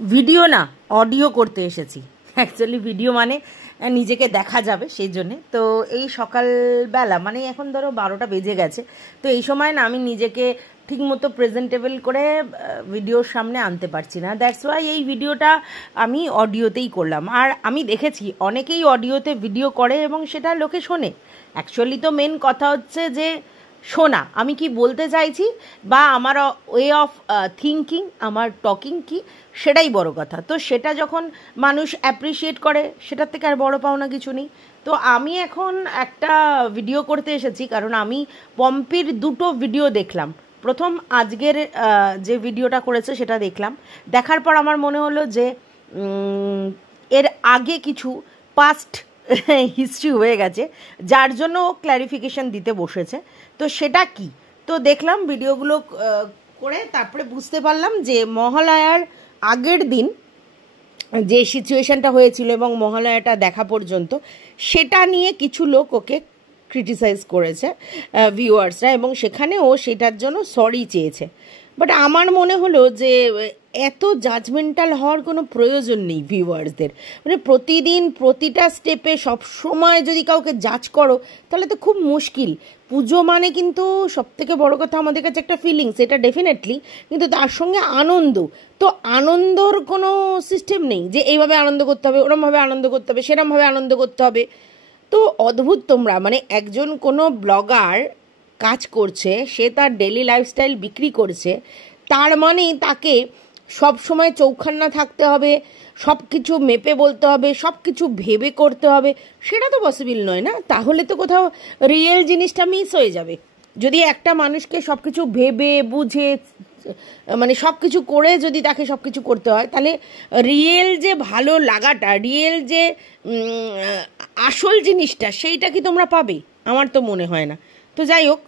Video না, audio করতে এসেছি। অ্যাকচুয়ালি ভিডিও মানে নিজেকে দেখা যাবে, সেই জন্যে। তো এই সকালবেলা মানে এখন ধরো 12টা বেজে গেছে, তো এই সময় না আমি নিজেকে ঠিকমতো প্রেজেন্টেবল করে ভিডিওর সামনে আনতে পারছি না। দ্যাটস ওয়াই এই ভিডিওটা আমি অডিওতেই করলাম। আর আমি দেখেছি অনেকেই অডিওতে ভিডিও করে এবং সেটা লোকে শোনে। অ্যাকচুয়ালি তো মেন কথা হচ্ছে যে শোনা, আমি কি বলতে চাইছি বা আমার ওয়ে অফ থিঙ্কিং, আমার টকিং কি, সেটাই বড় কথা। তো সেটা যখন মানুষ অ্যাপ্রিসিয়েট করে, সেটার থেকে আর বড় পাওনা কিছু নেই। তো আমি এখন একটা ভিডিও করতে এসেছি, কারণ আমি পম্পির দুটো ভিডিও দেখলাম। প্রথম আজকের যে ভিডিওটা করেছে সেটা দেখলাম, দেখার পর আমার মনে হলো যে এর আগে কিছু পাস্ট হিস্ট্রি হয়ে গেছে, যার জন্য ও ক্ল্যারিফিকেশান দিতে বসেছে। তো সেটা কি, তো দেখলাম ভিডিওগুলো করে, তারপরে বুঝতে পারলাম যে মহালয়ার আগের দিন যে সিচুয়েশানটা হয়েছিল এবং মহালয়াটা দেখা পর্যন্ত, সেটা নিয়ে কিছু লোক ওকে ক্রিটিসাইজ করেছে, ভিউয়ার্সরা, এবং সেখানে ও সেটার জন্য সরি চেয়েছে। বাট আমার মনে হলো যে এত জাজমেন্টাল হওয়ার কোনো প্রয়োজন নেই ভিউয়ার্সদের। মানে প্রতিদিন প্রতিটা স্টেপে সব সময় যদি কাউকে জাজ করো তাহলে তো খুব মুশকিল। পুজো মানে কিন্তু সবথেকে বড় কথা আমাদের কাছে একটা ফিলিংস, এটা ডেফিনেটলি, কিন্তু তার সঙ্গে আনন্দ। তো আনন্দর কোনো সিস্টেম নেই যে এইভাবে আনন্দ করতে হবে, ওরমভাবে আনন্দ করতে হবে, সেরমভাবে আনন্দ করতে হবে। তো অদ্ভুত তোমরা, মানে একজন কোনো ব্লগার কাজ করছে, সে তার ডেলি লাইফস্টাইল বিক্রি করছে, তার মানে তাকে সব সময় চৌখান্না থাকতে হবে, সব কিছু মেপে বলতে হবে, সব কিছু ভেবে করতে হবে, সেটা তো পসিবল নয় না। তাহলে তো কোথাও রিয়েল জিনিসটা মিস হয়ে যাবে। যদি একটা মানুষকে সব কিছু ভেবে বুঝে মানে সব কিছু করে যদি তাকে সব কিছু করতে হয়, তাহলে রিয়েল যে ভালো লাগাটা, রিয়েল যে আসল জিনিসটা, সেইটা কি তোমরা পাবে? আমার তো মনে হয় না। তো যাই হোক,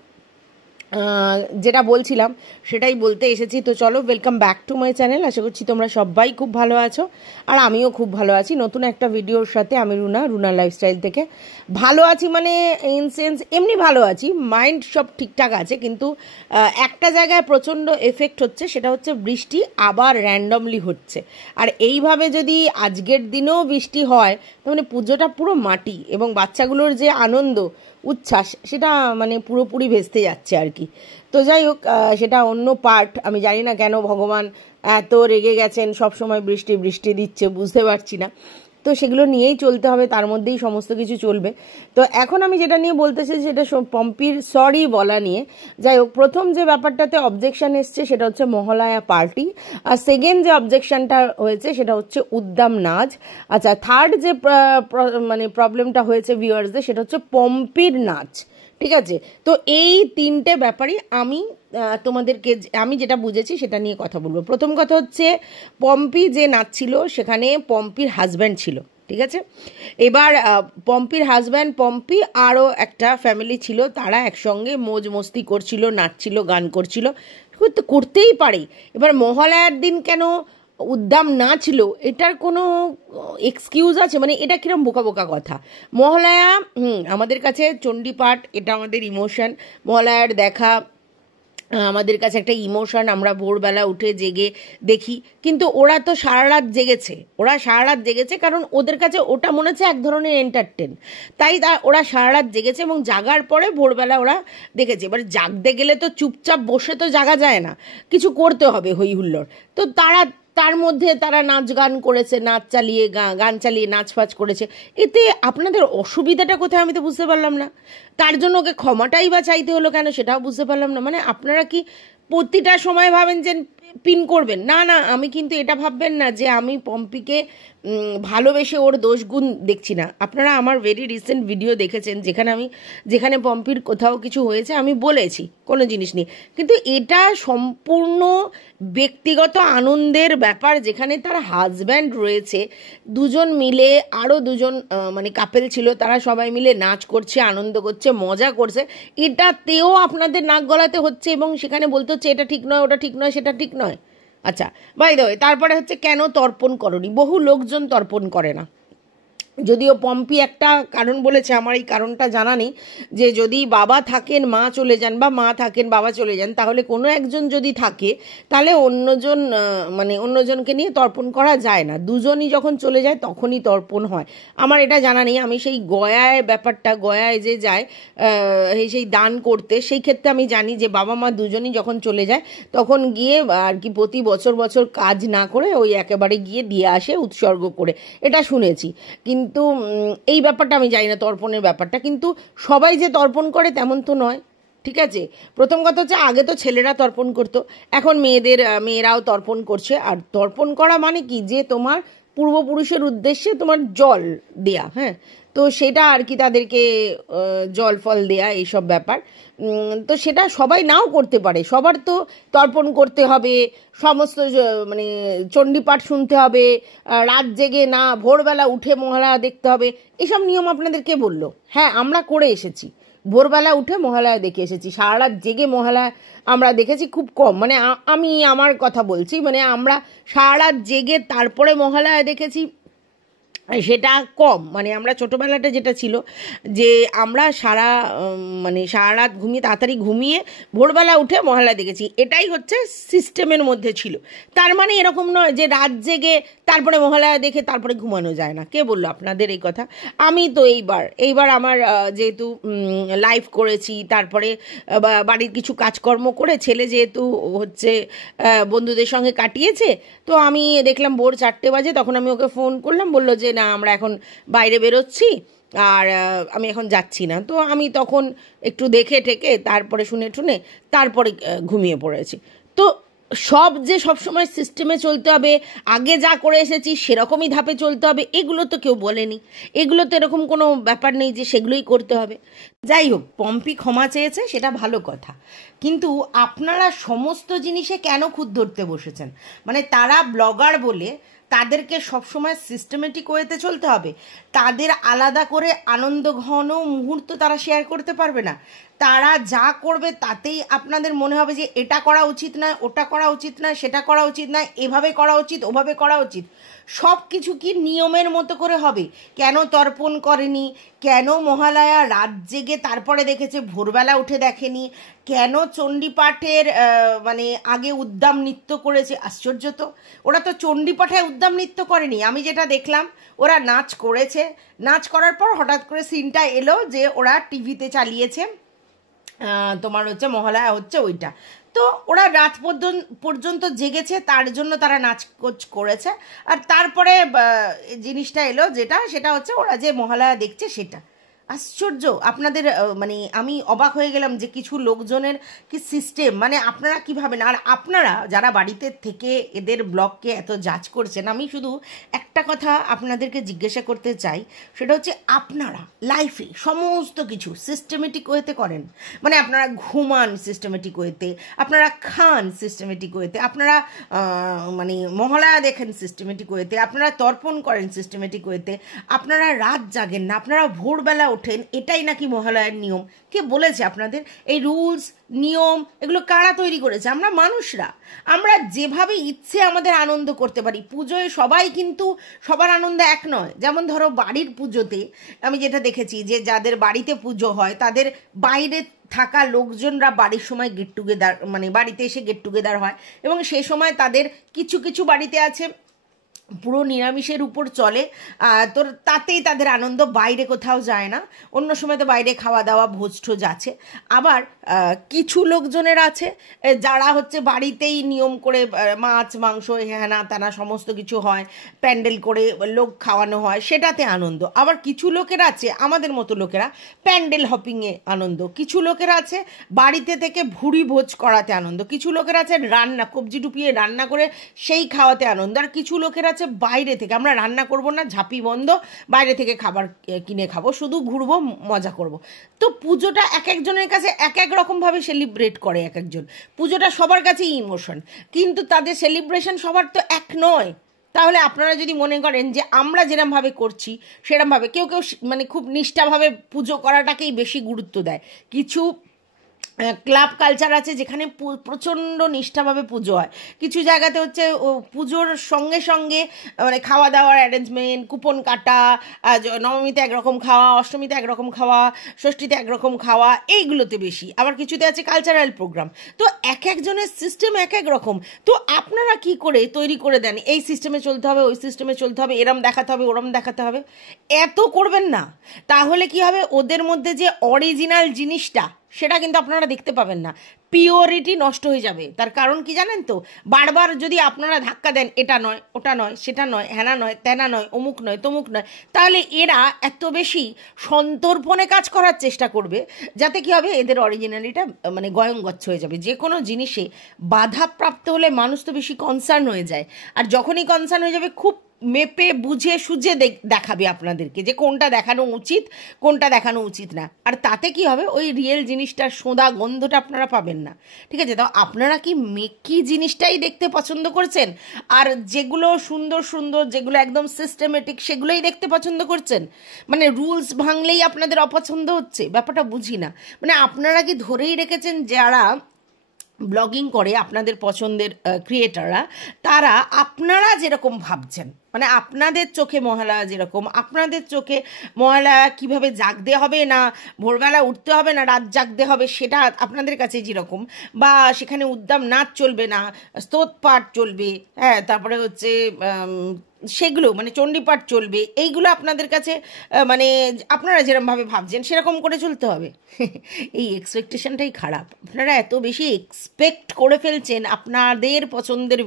যেটা বলছিলাম সেটাই বলতে এসেছি। তো চলো, welcome back to my channel. আশা করছি তোমরা সবাই খুব ভালো আছো, আর আমিও খুব ভালো আছি। নতুন একটা ভিডিওর সাথে আমি রুনা লাইফস্টাইল থেকে ভালো আছি, মানে ইন সেন্স এমনি ভালো আছি, মাইন্ড সব ঠিকঠাক আছে, কিন্তু একটা জায়গায় প্রচণ্ড এফেক্ট হচ্ছে, সেটা হচ্ছে বৃষ্টি আবার র্যান্ডমলি হচ্ছে। আর এইভাবে যদি আজকের দিনেও বৃষ্টি হয়, তো মানে পুজোটা পুরো মাটি, এবং বাচ্চাগুলোর যে আনন্দ উচ্ছ্বাস, সেটা মানে পুরোপুরি ভেস্তে যাচ্ছে আর কি। তো যাই হোক, সেটা অন্য পার্ট। আমি জানি না কেন ভগবান এত রেগে গেছেন, সব সময় বৃষ্টি বৃষ্টি দিচ্ছে, বুঝতে পারছি না। তো সেগুলো নিয়েই চলতে হবে, তার মধ্যেই সমস্ত কিছু চলবে। তো এখন আমি যেটা নিয়ে বলতে চাই সেটা পম্পির সরি বলা নিয়ে। যাই হোক, প্রথম যে ব্যাপারটাতে অবজেকশন এসছে সেটা হচ্ছে মহালয়া পার্টি, আর সেকেন্ড যে অবজেকশনটা হয়েছে সেটা হচ্ছে উদ্দাম নাচ। আচ্ছা, থার্ড যে মানে প্রবলেমটা হয়েছে ভিউয়ার্সদের, সেটা হচ্ছে পম্পির নাচ। ঠিক আছে, তো এই তিনটে ব্যাপারই আমি তোমাদেরকে, আমি যেটা বুঝেছি সেটা নিয়ে কথা বলবো। প্রথম কথা হচ্ছে, পম্পি যে নাচছিল সেখানে পম্পির হাজব্যান্ড ছিল, ঠিক আছে। এবার পম্পির হাজব্যান্ড, পম্পি আরও একটা ফ্যামিলি ছিল, তারা একসঙ্গে মোজ মস্তি করছিল, নাচছিল, গান করছিল, করতেই পারে। এবার মহালয়ার দিন কেন উদ্দাম না ছিল, এটার কোনো এক্সকিউজ আছে? মানে এটা কিরম বোকা বোকা কথা। মহালয়া আমাদের কাছে চণ্ডীপাঠ, এটা আমাদের ইমোশন। মহালয়ার দেখা আমাদের কাছে একটা ইমোশন, আমরা ভোরবেলা উঠে জেগে দেখি। কিন্তু ওরা তো সারা রাত জেগেছে, কারণ ওদের কাছে ওটা মনে হচ্ছে এক ধরনের এন্টারটেন, তাই ওরা সারা রাত জেগেছে, এবং জাগার পরে ভোরবেলা ওরা দেখেছে। এবার জাগতে গেলে তো চুপচাপ বসে তো জাগা যায় না, কিছু করতে হবে, হই হুল্লোড়। তো তার মধ্যে তারা নাচ গান করেছে, গান চালিয়ে নাচ ফাচ করেছে। এতে আপনাদের অসুবিধাটা কোথায় আমি তো বুঝতে পারলাম না। তার জন্য ওকে ক্ষমাটাই বা চাইতে হলো কেন, সেটাও বুঝতে পারলাম না। মানে আপনারা কি প্রতিটা সময় ভাবেন যে পিন করবেন? না, আমি কিন্তু এটা ভাববেন না যে আমি পম্পিকে ভালোবেসে ওর দোষ গুণ দেখছি না। আপনারা আমার ভেরি রিসেন্ট ভিডিও দেখেছেন, যেখানে পম্পির কোথাও কিছু হয়েছে আমি বলেছি, কোনো জিনিস নেই। কিন্তু এটা সম্পূর্ণ ব্যক্তিগত আনন্দের ব্যাপার, যেখানে তার হাজব্যান্ড রয়েছে, দুজন মিলে, আরও দুজন মানে কাপেল ছিল, তারা সবাই মিলে নাচ করছে, আনন্দ করছে, মজা করছে। এটাতেও আপনাদের নাক গলাতে হচ্ছে, এবং সেখানে বলতে হচ্ছে এটা ঠিক নয়, ওটা ঠিক নয়, সেটা ঠিক নয়। আচ্ছা, বাই দ্য ওয়ে, তারপরে হচ্ছে কেন তর্পণ করনি? বহু লোকজন তর্পণ করে না। যদিও পম্পি একটা কারণ বলেছে, আমার এই কারণটা জানা নেই, যে যদি বাবা থাকেন মা চলে যান বা মা থাকেন বাবা চলে যান, তাহলে কোনো একজন যদি থাকে তাহলে অন্যজন মানে অন্যজনকে নিয়ে তর্পণ করা যায় না, দুজনই যখন চলে যায় তখনই তর্পণ হয়। আমার এটা জানা নেই। আমি সেই গয়ায় ব্যাপারটা, গয়ায় যে যায় সেই দান করতে, সেই ক্ষেত্রে আমি জানি যে বাবা মা দুজনই যখন চলে যায় তখন গিয়ে আর কি প্রতি বছর বছর কাজ না করে ওই একেবারে গিয়ে দিয়ে আসে উৎসর্গ করে, এটা শুনেছি। কিন্তু এই ব্যাপারটা আমি জানি না, তর্পণের ব্যাপারটা। কিন্তু সবাই যে তর্পণ করে তেমন তো নয়, ঠিক আছে। প্রথম কথা হচ্ছে আগে তো ছেলেরা তর্পণ করতো, এখন মেয়েরাও তর্পণ করছে। আর তর্পণ করা মানে কি, যে তোমার পূর্বপুরুষের উদ্দেশ্যে তোমার জল দেয়া, হ্যাঁ, তো সেটা আর কি তাদেরকে জল ফল দেয়া এইসব ব্যাপার। তো সেটা সবাই নাও করতে পারে, সবার তো তর্পণ করতে হবে, সমস্ত মানে চণ্ডীপাঠ শুনতে হবে, রাত জেগে না ভোরবেলা উঠে মহালয়া দেখতে হবে, এসব নিয়ম আপনাদের কে বললো? হ্যাঁ, আমরা করে এসেছি, ভোরবেলা উঠে মহালয়া দেখে এসেছি, সারা রাত জেগে মহালয়া আমরা দেখেছি খুব কম, মানে আমি আমার কথা বলছি, মানে আমরা সারা রাত জেগে তারপরে মহালয়া দেখেছি সেটা কম। মানে আমরা ছোটোবেলাটা যেটা ছিল যে আমরা মানে সারা রাত ঘুমিয়ে তাড়াতাড়ি ঘুমিয়ে ভোরবেলা উঠে মহালয়া দেখেছি, এটাই হচ্ছে সিস্টেমের মধ্যে ছিল। তার মানে এরকম নয় যে রাত জেগে তারপরে মহালয়া দেখে তারপরে ঘুমানো যায় না, কে বললো আপনাদের এই কথা? আমি তো এইবার আমার যেহেতু লাইভ করেছি, তারপরে বাড়ির কিছু কাজকর্ম করে ছেলে যেহেতু হচ্ছে বন্ধুদের সঙ্গে কাটিয়েছে, তো আমি দেখলাম ভোর 4টে বাজে, তখন আমি ওকে ফোন করলাম, বললো যে না আমরা এখন বাইরে বেরোচ্ছি আর আমি এখন যাচ্ছি না। তো আমি তখন একটু দেখে ঠেকে তারপরে শুনে টুনে তারপরে ঘুমিয়ে পড়েছি। তো সবসময় সিস্টেমে চলতে হবে, আগে যা করে এসেছি সেরকমই ধাপে চলতে হবে, এগুলো তো কেউ বলেনি, এগুলো তো এরকম কোনো ব্যাপার নেই যে সেগুলোই করতে হবে। যাই হোক, পম্পি ক্ষমা চেয়েছে, সেটা ভালো কথা। কিন্তু আপনারা সমস্ত জিনিসে কেন খুঁত ধরতে বসেছেন? মানে তারা ব্লগার বলে তাদেরকে সবসময় সিস্টেমেটিক ওয়েতে চলতে হবে, তাদের আলাদা করে আনন্দ ঘন মুহূর্ত তারা শেয়ার করতে পারবে না। তারা যা করবে তাতেই আপনাদের মনে হবে যে এটা করা উচিত নয়, ওটা করা উচিত নয়, সেটা করা উচিত নয়, এভাবে করা উচিত, ওভাবে করা উচিত। সব কিছু কি নিয়মের মতো করে হবে? কেন তর্পণ করেনি, কেন মহালয়া রাত জেগে তারপরে দেখেছে, ভোরবেলা উঠে দেখেনি, কেন চণ্ডীপাঠের মানে আগে উদ্দাম নৃত্য করেছে? আশ্চর্য তো, ওরা তো চণ্ডীপাঠে উদ্দাম নৃত্য করেনি। আমি যেটা দেখলাম, ওরা নাচ করেছে, নাচ করার পর হঠাৎ করে সিনটা এলো যে ওরা টিভিতে চালিয়েছে তোমার হচ্ছে মহালয়া হচ্ছে ওইটা, তো ওরা রাত পর্যন্ত জেগেছে, তার জন্য তারা নাচ করেছে। আর তারপরে জিনিসটা এলো সেটা হচ্ছে ওরা যে মহালয়া দেখছে সেটা। আশ্চর্য আপনাদের, মানে আমি অবাক হয়ে গেলাম যে কিছু লোকজনের কি সিস্টেম, মানে আপনারা কি ভাবেন? আর আপনারা যারা বাড়িতে থেকে এদের ব্লগকে এত জাজ করছেন, আমি শুধু একটা কথা আপনাদেরকে জিজ্ঞাসা করতে চাই, সেটা হচ্ছে আপনারা লাইফে সমস্ত কিছু সিস্টেমেটিক ওয়েতে করেন? মানে আপনারা ঘুমান সিস্টেমেটিক ওয়েতে, আপনারা খান সিস্টেমেটিক ওয়েতে, আপনারা মানে মহালয়া দেখেন সিস্টেমেটিক ওয়েতে, আপনারা তর্পণ করেন সিস্টেমেটিক ওয়েতে, আপনারা রাত জাগেন না, আপনারা ভোরবেলা ওঠেন, এটাই নাকি মহালয়ার নিয়ম? কে বলেছে আপনাদের? এই রুলস নিয়ম এগুলো কারা তৈরি করেছে? আমরা মানুষরা, আমরা যেভাবে ইচ্ছে আমাদের আনন্দ করতে পারি। পুজোয় সবাই কিন্তু সবার আনন্দ এক নয়। যেমন ধরো বাড়ির পুজোতে আমি যেটা দেখেছি, যে যাদের বাড়িতে পুজো হয় তাদের বাইরে থাকা লোকজনরা বাড়ির সময় গেট টুগেদার, মানে বাড়িতে এসে গেট টুগেদার হয়, এবং সে সময় তাদের কিছু কিছু বাড়িতে আছে পুরো নিরামিষের উপর চলে, তো তাতেই তাদের আনন্দ, বাইরে কোথাও যায় না। অন্য সময় তো বাইরে খাওয়া দাওয়া ভোজ টোজ আছে। আবার কিছু লোকজনের আছে যারা হচ্ছে বাড়িতেই নিয়ম করে মাছ মাংস হ্যানা তানা সমস্ত কিছু হয়, প্যান্ডেল করে লোক খাওয়ানো হয়, সেটাতে আনন্দ। আবার কিছু লোকের আছে, আমাদের মতো লোকেরা, প্যান্ডেল হপিংয়ে আনন্দ। কিছু লোকের আছে বাড়িতে থেকে ভুড়ি ভোজ করাতে আনন্দ। কিছু লোকের আছে রান্না কবজি ডুবিয়ে রান্না করে সেই খাওয়াতে আনন্দ। আর কিছু লোকের আছে বাইরে থেকে, আমরা রান্না করব না, ঝাঁপি বন্ধ, বাইরে থেকে খাবার কিনে খাবো, শুধু ঘুরবো, মজা করব। তো পুজোটা এক একজনের কাছে এক এক রকমভাবে সেলিব্রেট করে এক একজন। পুজোটা সবার কাছেই ইমোশন, কিন্তু তাদের সেলিব্রেশন সবার তো এক নয়। তাহলে আপনারা যদি মনে করেন যে আমরা যেরমভাবে করছি সেরমভাবে, কেউ কেউ মানে খুব নিষ্ঠাভাবে পুজো করাটাকেই বেশি গুরুত্ব দেয়, কিছু ক্লাব কালচার আছে যেখানে প্রচণ্ড নিষ্ঠাভাবে পুজো হয়। কিছু জায়গাতে হচ্ছে পুজোর সঙ্গে সঙ্গে মানে খাওয়া দাওয়ার অ্যারেঞ্জমেন্ট, কুপন কাটা, নবমীতে একরকম খাওয়া, অষ্টমীতে একরকম খাওয়া, ষষ্ঠীতে একরকম খাওয়া, এইগুলোতে বেশি। আবার কিছুতে আছে কালচারাল প্রোগ্রাম। তো এক একজনের সিস্টেম এক এক রকম। তো আপনারা কি করে তৈরি করে দেন এই সিস্টেমে চলতে হবে, ওই সিস্টেমে চলতে হবে, এরম দেখাতে হবে, ওরম দেখাতে হবে, এত করবেন না। তাহলে কি হবে, ওদের মধ্যে যে অরিজিনাল জিনিসটা সেটা কিন্তু আপনারা দেখতে পাবেন না, পিওরিটি নষ্ট হয়ে যাবে। তার কারণ কি জানেন তো, বারবার যদি আপনারা ধাক্কা দেন এটা নয়, ওটা নয়, সেটা নয়, হ্যানা নয়, তেনা নয়, অমুক নয়, তমুক নয়, তাহলে এরা এত বেশি সন্তর্পণে কাজ করার চেষ্টা করবে যাতে কি হবে, এদের অরিজিনালিটা মানে গয়ঙ্গচ্ছ হয়ে যাবে। যে কোনো জিনিসে বাধাপ্রাপ্ত হলে মানুষ তো বেশি কনসার্ন হয়ে যায়, আর যখনই কনসার্ন হয়ে যাবে খুব মেপে বুঝে সুঝে দেখাবে আপনাদেরকে যে কোনটা দেখানো উচিত, কোনটা দেখানো উচিত না। আর তাতে কি হবে, ওই রিয়েল জিনিসটার সোঁদা গন্ধটা আপনারা পাবেন না। ঠিক আছে, তো আপনারা কি মেকি জিনিসটাই দেখতে পছন্দ করছেন, আর যেগুলো সুন্দর সুন্দর, যেগুলো একদম সিস্টেমেটিক, সেগুলোই দেখতে পছন্দ করছেন? মানে রুলস ভাঙলেই আপনাদের অপছন্দ হচ্ছে? ব্যাপারটা বুঝি না। মানে আপনারা কি ধরেই রেখেছেন যারা ব্লগিং করে আপনাদের পছন্দের ক্রিয়েটাররা, তারা আপনারা যেরকম ভাবছেন, মানে আপনাদের চোখে মহালয়া যেরকম, আপনাদের চোখে মহালয়া কীভাবে জাগতে হবে, না ভোরবেলা উঠতে হবে, না রাত জাগতে হবে, সেটা আপনাদের কাছে যেরকম, বা সেখানে উদ্দাম নাচ চলবে না, স্তোত পাঠ চলবে, হ্যাঁ, তারপরে হচ্ছে সেগুলো মানে চণ্ডীপাঠ চলবে, এইগুলো আপনাদের কাছে মানে আপনারা যেরকমভাবে ভাবছেন সেরকম করে চলতে হবে। এই এক্সপেকটেশনটাই খারাপ। আপনারা এত বেশি এক্সপেক্ট করে ফেলছেন আপনাদের পছন্দের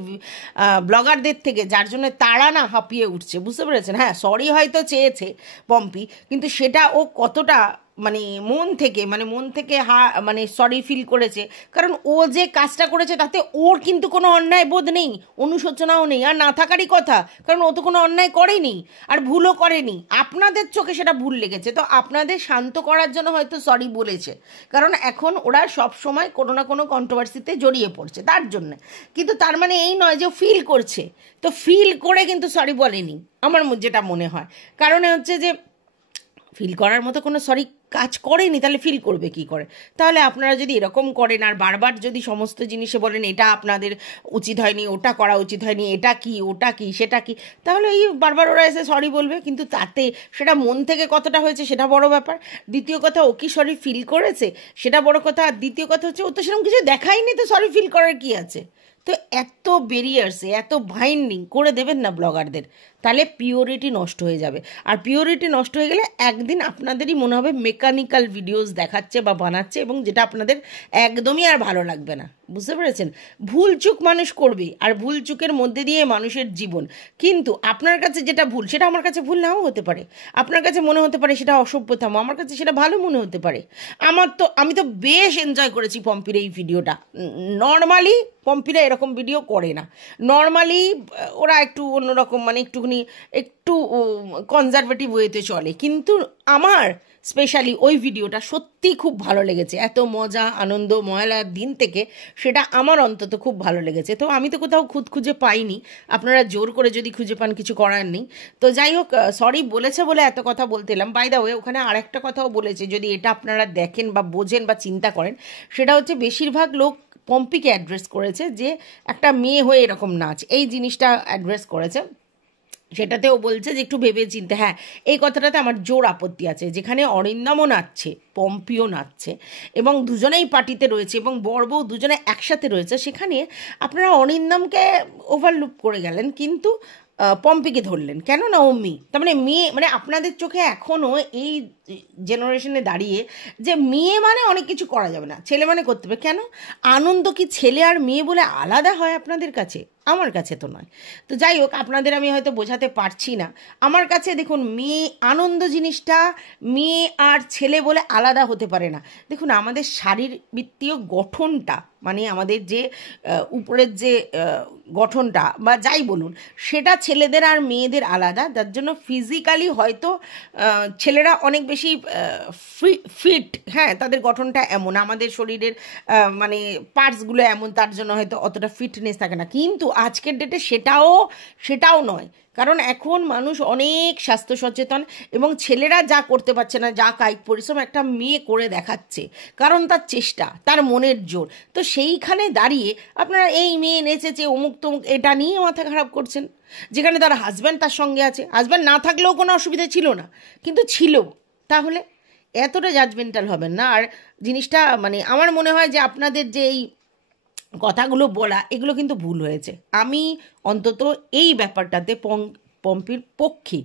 ব্লগারদের থেকে, যার জন্য তারা না হাঁপিয়ে উঠছে, বুঝতে পেরেছেন? হ্যাঁ, সরি হয়তো চেয়েছে পম্পি, কিন্তু সেটা ও কতটা মানে মন থেকে মানে সরি ফিল করেছে, কারণ ও যে কাজটা করেছে তাতে ওর কিন্তু কোনো অন্যায় বোধ নেই, অনুশোচনাও নেই, আর না থাকারই কথা, কারণ ও তো কোনো অন্যায় করেনি আর ভুলও করেনি। আপনাদের চোখে সেটা ভুল লেগেছে, তো আপনাদের শান্ত করার জন্য হয়তো সরি বলেছে, কারণ এখন ওরা সব সময় কোনো না কোনো কন্ট্রোভার্সিতে জড়িয়ে পড়ছে তার জন্য। কিন্তু তার মানে এই নয় যে ফিল করছে, তো ফিল করে কিন্তু সরি বলেনি আমার যেটা মনে হয়। কারণ হচ্ছে যে ফিল করার মতো কোনো সরি কাজ করেনি, তাহলে ফিল করবে কি করে? তাহলে আপনারা যদি এরকম করেন আর বারবার যদি সমস্ত জিনিসে বলেন এটা আপনাদের উচিত হয়নি, ওটা করা উচিত হয়নি, এটা কি, ওটা কি, সেটা কি, তাহলে এই বারবার ওরা এসে সরি বলবে, কিন্তু তাতে সেটা মন থেকে কতটা হয়েছে সেটা বড় ব্যাপার। দ্বিতীয় কথা, ও কি সরি ফিল করেছে সেটা বড় কথা। আর দ্বিতীয় কথা হচ্ছে, ও তো সেরকম কিছু দেখায়নি, তো সরি ফিল করার কি আছে? তো এত বেরিয়ার্সে এত বাইন্ডিং করে দেবেন না ব্লগারদের, তাহলে পিওরিটি নষ্ট হয়ে যাবে। আর পিওরিটি নষ্ট হয়ে গেলে একদিন আপনাদেরই মনে হবে মেকানিক্যাল ভিডিওস দেখাচ্ছে বা বানাচ্ছে, এবং যেটা আপনাদের একদমই আর ভালো লাগবে না, বুঝতে পেরেছেন? ভুল চুক মানুষ করবে, আর ভুল চুকের মধ্যে দিয়ে মানুষের জীবন। কিন্তু আপনার কাছে যেটা ভুল সেটা আমার কাছে ভুল নাও হতে পারে, আপনার কাছে মনে হতে পারে সেটা অসভ্যতম, আমার কাছে সেটা ভালো মনে হতে পারে। আমি তো বেশ এনজয় করেছি পম্পির এই ভিডিওটা। নর্মালি পম্পিরা এরকম ভিডিও করে না, নর্মালি ওরা একটু অন্যরকম, মানে একটু কনজারভেটিভ ওয়েতে চলে, কিন্তু আমার স্পেশালি ওই ভিডিওটা সত্যি খুব ভালো লেগেছে। এত মজা আনন্দ মহালয়ার দিন থেকে সেটা আমার অন্তত খুব ভালো লেগেছে। তো আমি তো কোথাও খুঁজে পাইনি, আপনারা জোর করে যদি খুঁজে পান কিছু করার নেই। তো যাই হোক, সরি বলেছে বলে এত কথা বলতে এলাম। বাই দ্য ওয়ে, ওখানে আরেকটা কথাও বলেছে, যদি এটা আপনারা দেখেন বা বোঝেন বা চিন্তা করেন, সেটা হচ্ছে বেশিরভাগ লোক পম্পিকে অ্যাড্রেস করেছে যে একটা মেয়ে হয়ে এরকম নাচ, এই জিনিসটা অ্যাড্রেস করেছে। সেটাতেও বলছে যে একটু ভেবে চিনতে। হ্যাঁ, এই কথাটাতে আমার জোর আপত্তি আছে। যেখানে অরিন্দমও নাচছে, পম্পিও নাচছে, এবং দুজনেই পার্টিতে রয়েছে, এবং বর বউ দুজনে একসাথে রয়েছে, সেখানে আপনারা অরিন্দমকে ওভারলুক করে গেলেন, কিন্তু পম্পিকে ধরলেন কেন? না ও মেয়ে, তার মানে মেয়ে, মানে আপনাদের চোখে এখনও এই জেনারেশনে দাঁড়িয়ে যে মেয়ে মানে অনেক কিছু করা যাবে না, ছেলে মানে করতে হবে। কেন? আনন্দ কি ছেলে আর মেয়ে বলে আলাদা হয় আপনাদের কাছে? আমার কাছে তো নয়। তো যাই হোক, আপনাদের আমি হয়তো বোঝাতে পারছি না। আমার কাছে দেখুন, মেয়ে আনন্দ জিনিসটা মেয়ে আর ছেলে বলে আলাদা হতে পারে না। দেখুন, আমাদের শারীরবৃত্তীয় গঠনটা, মানে আমাদের যে উপরের যে গঠনটা বা যাই বলুন, সেটা ছেলেদের আর মেয়েদের আলাদা, যার জন্য ফিজিক্যালি হয়তো ছেলেরা অনেক বেশি ফিট, হ্যাঁ, তাদের গঠনটা এমন, আমাদের শরীরের মানে পার্টসগুলো এমন, তার জন্য হয়তো অতটা ফিটনেস থাকে না। কিন্তু আজকের ডেটে সেটাও নয়, কারণ এখন মানুষ অনেক স্বাস্থ্য সচেতন, এবং ছেলেরা যা করতে পারছে না, যা কায়িক পরিশ্রম একটা মেয়ে করে দেখাচ্ছে, কারণ তার চেষ্টা, তার মনের জোর। তো সেইখানে দাঁড়িয়ে আপনারা এই মেয়ে নেচেছে অমুক তমুক এটা নিয়ে মাথা খারাপ করছেন, যেখানে তার হাজব্যান্ড তার সঙ্গে আছে। হাজব্যান্ড না থাকলেও কোনো অসুবিধা ছিল না, কিন্তু ছিল। তাহলে এতটা জাজমেন্টাল হবেন না। আর জিনিসটা মানে আমার মনে হয় যে আপনাদের যে এই কথাগুলো বলা, এগুলো কিন্তু ভুল হয়েছে। আমি অন্তত এই ব্যাপারটাতে পম্পির পক্ষে।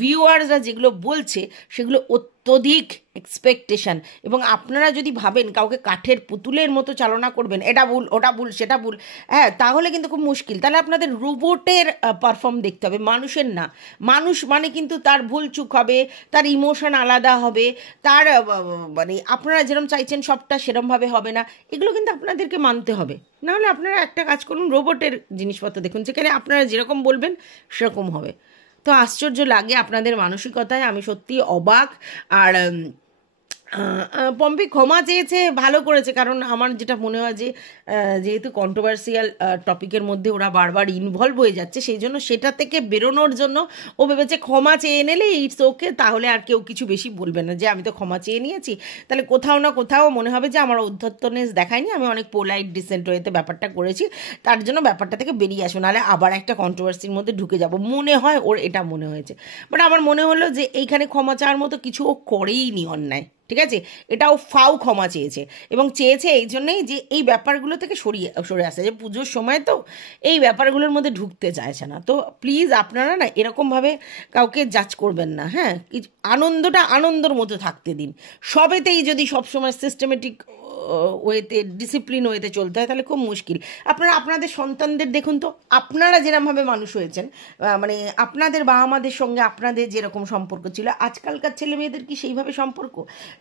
ভিউয়ার্সরা যেগুলো বলছে সেগুলো অত্যধিক এক্সপেকটেশন, এবং আপনারা যদি ভাবেন কাউকে কাঠের পুতুলের মতো চালনা করবেন, এটা ভুল, ওটা ভুল, সেটা ভুল, হ্যাঁ, তাহলে কিন্তু খুব মুশকিল। তাহলে আপনাদের রোবটের পারফর্ম দেখতে হবে, মানুষের না। মানুষ মানে কিন্তু তার ভুল চুক হবে, তার ইমোশন আলাদা হবে, তার মানে আপনারা যেরকম চাইছেন সবটা সেরমভাবে হবে না। এগুলো কিন্তু আপনাদেরকে মানতে হবে। নাহলে আপনারা একটা কাজ করুন, রোবটের জিনিসপত্র দেখুন, যেখানে আপনারা যেরকম বলবেন সেরকম হবে। তো আশ্চর্য লাগে আপনাদের মানসিকতায়, আমি সত্যি অবাক। আর পম্পি ক্ষমা চেয়েছে, ভালো করেছে, কারণ আমার যেটা মনে হয় যে যেহেতু কন্ট্রোভার্সিয়াল টপিকের মধ্যে ওরা বারবার ইনভলভ হয়ে যাচ্ছে, সেই জন্য সেটা থেকে বেরোনোর জন্য ও ভেবেছে ক্ষমা চেয়ে নিলে ইটস ওকে, তাহলে আর কেউ কিছু বেশি বলবে না, যে আমি তো ক্ষমা চেয়ে নিয়েছি, তাহলে কোথাও না কোথাও মনে হবে যে আমার ঔদ্ধত্যনেস দেখায়নি, আমি অনেক পোলাইট ডিসেন্ট ওয়েতে ব্যাপারটা করেছি, তার জন্য ব্যাপারটা থেকে বেরিয়ে আসো, নাহলে আবার একটা কন্ট্রোভার্সির মধ্যে ঢুকে যাব। মনে হয় ওর এটা মনে হয়েছে, বাট আমার মনে হলো যে এইখানে ক্ষমা চাওয়ার মতো কিছু ও করেইনি অন্যায়, ঠিক আছে। এটাও ফাও ক্ষমা চেয়েছে, এবং চেয়েছে এই জন্যেই যে এই ব্যাপারগুলো থেকে সরে আসে, যে পুজোর সময় তো এই ব্যাপারগুলোর মধ্যে ঢুকতে চাইছে না। তো প্লিজ আপনারা না এরকমভাবে কাউকে জাজ করবেন না, হ্যাঁ। আনন্দটা আনন্দর মতো থাকতে দিন। সবেতেই যদি সবসময় সিস্টেমেটিক ওয়েতে, ডিসিপ্লিন ওয়েতে চলতে হয়, তাহলে খুব মুশকিল। আপনারা আপনাদের সন্তানদের দেখুন তো, আপনারা যেরকমভাবে মানুষ হয়েছেন, মানে আপনাদের বাবা মাদের সঙ্গে আপনাদের যেরকম সম্পর্ক ছিল, আজকালকার ছেলে মেয়েদের কি সেইভাবে সম্পর্ক?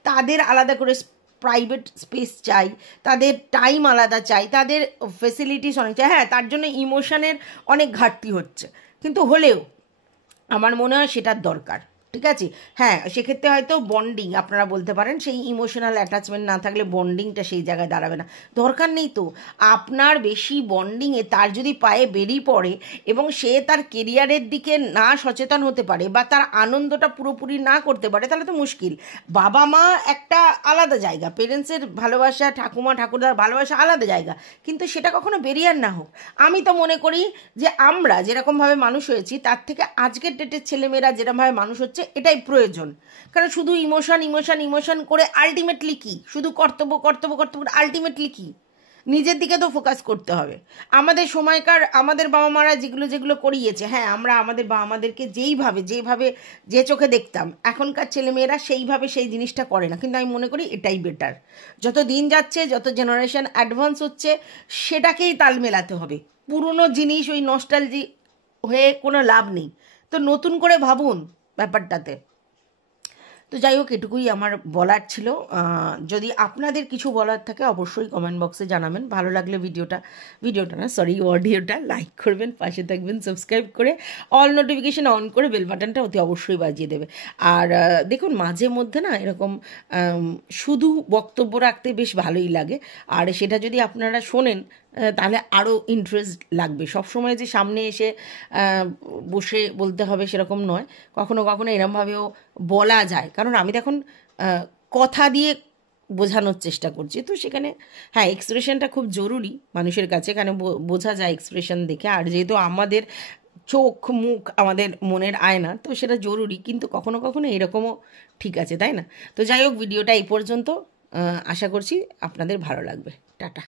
তাদের আলাদা করে প্রাইভেট স্পেস চাই, তাদের টাইম আলাদা চাই, তাদের ফেসিলিটিস অনেক চাই। হ্যাঁ, তার জন্য ইমোশনের অনেক ঘাটতি হচ্ছে, কিন্তু হলেও আমার মনে হয় সেটার দরকার, ঠিক আছে। হ্যাঁ, সেক্ষেত্রে হয়তো বন্ডিং আপনারা বলতে পারেন, সেই ইমোশনাল অ্যাটাচমেন্ট না থাকলে বন্ডিংটা সেই জায়গায় দাঁড়াবে না। দরকার নেই তো আপনার বেশি বন্ডিংয়ে, তার যদি পায়ে বেরিয়ে পড়ে এবং সে তার কেরিয়ারের দিকে না সচেতন হতে পারে, বা তার আনন্দটা পুরোপুরি না করতে পারে, তাহলে তো মুশকিল। বাবা মা একটা আলাদা জায়গা, পেরেন্টসের ভালোবাসা, ঠাকুমা ঠাকুরদার ভালোবাসা আলাদা জায়গা, কিন্তু সেটা কখনো বেরিয়ার না হোক। আমি তো মনে করি যে আমরা যেরকমভাবে মানুষ হয়েছি, তার থেকে আজকের ডেটের ছেলেমেয়েরা যেরকমভাবে মানুষ হচ্ছে, এটাই প্রয়োজন। কারণ শুধু ইমোশন ইমোশন ইমোশন করে আলটিমেটলি কি? শুধু কর্তব্য কর্তব্য কর্তব্য, আলটিমেটলি কি? নিজের দিকে তো ফোকাস করতে হবে। আমাদের সময়কার আমাদের বাবা মারা যেগুলো যেগুলো করিয়েছে, হ্যাঁ, আমরা আমাদের বাবা মাদেরকে যেভাবে যে চোখে দেখতাম, এখনকার ছেলেমেয়েরা সেইভাবে সেই জিনিসটা করে না, কিন্তু আমি মনে করি এটাই বেটার। যত দিন যাচ্ছে, যত জেনারেশন অ্যাডভান্স হচ্ছে, সেটাকেই তাল মেলাতে হবে। পুরনো জিনিস ওই নস্টালজি হয়ে কোনো লাভ নেই। তো নতুন করে ভাবুন ব্যাপারটাতে। তো যাই হোক, এটুকুই আমার বলার ছিল। যদি আপনাদের কিছু বলার থাকে অবশ্যই কমেন্ট বক্সে জানাবেন। ভালো লাগলে অডিওটা লাইক করবেন, পাশে থাকবেন সাবস্ক্রাইব করে, অল নোটিফিকেশান অন করে বেল বাটনটা অতি অবশ্যই বাজিয়ে দেবে। আর দেখুন, মাঝে মধ্যে না এরকম শুধু বক্তব্য রাখতে বেশ ভালোই লাগে, আর সেটা যদি আপনারা শোনেন তাহলে আরও ইন্টারেস্ট লাগবে। সবসময় যে সামনে এসে বসে বলতে হবে সেরকম নয়, কখনো কখনো এরমভাবেও বলা যায়, কারণ আমি তখন কথা দিয়ে বোঝানোর চেষ্টা করছি। তো সেখানে হ্যাঁ, এক্সপ্রেশনটা খুব জরুরি মানুষের কাছে, কেন বোঝা যায় এক্সপ্রেশন দেখে। আর যেহেতু আমাদের চোখ মুখ আমাদের মনের আয়না, তো সেটা জরুরি, কিন্তু কখনো কখনো এরকমও ঠিক আছে, তাই না? তো যাই হোক, ভিডিওটা এই পর্যন্ত। আশা করছি আপনাদের ভালো লাগবে। টাটা।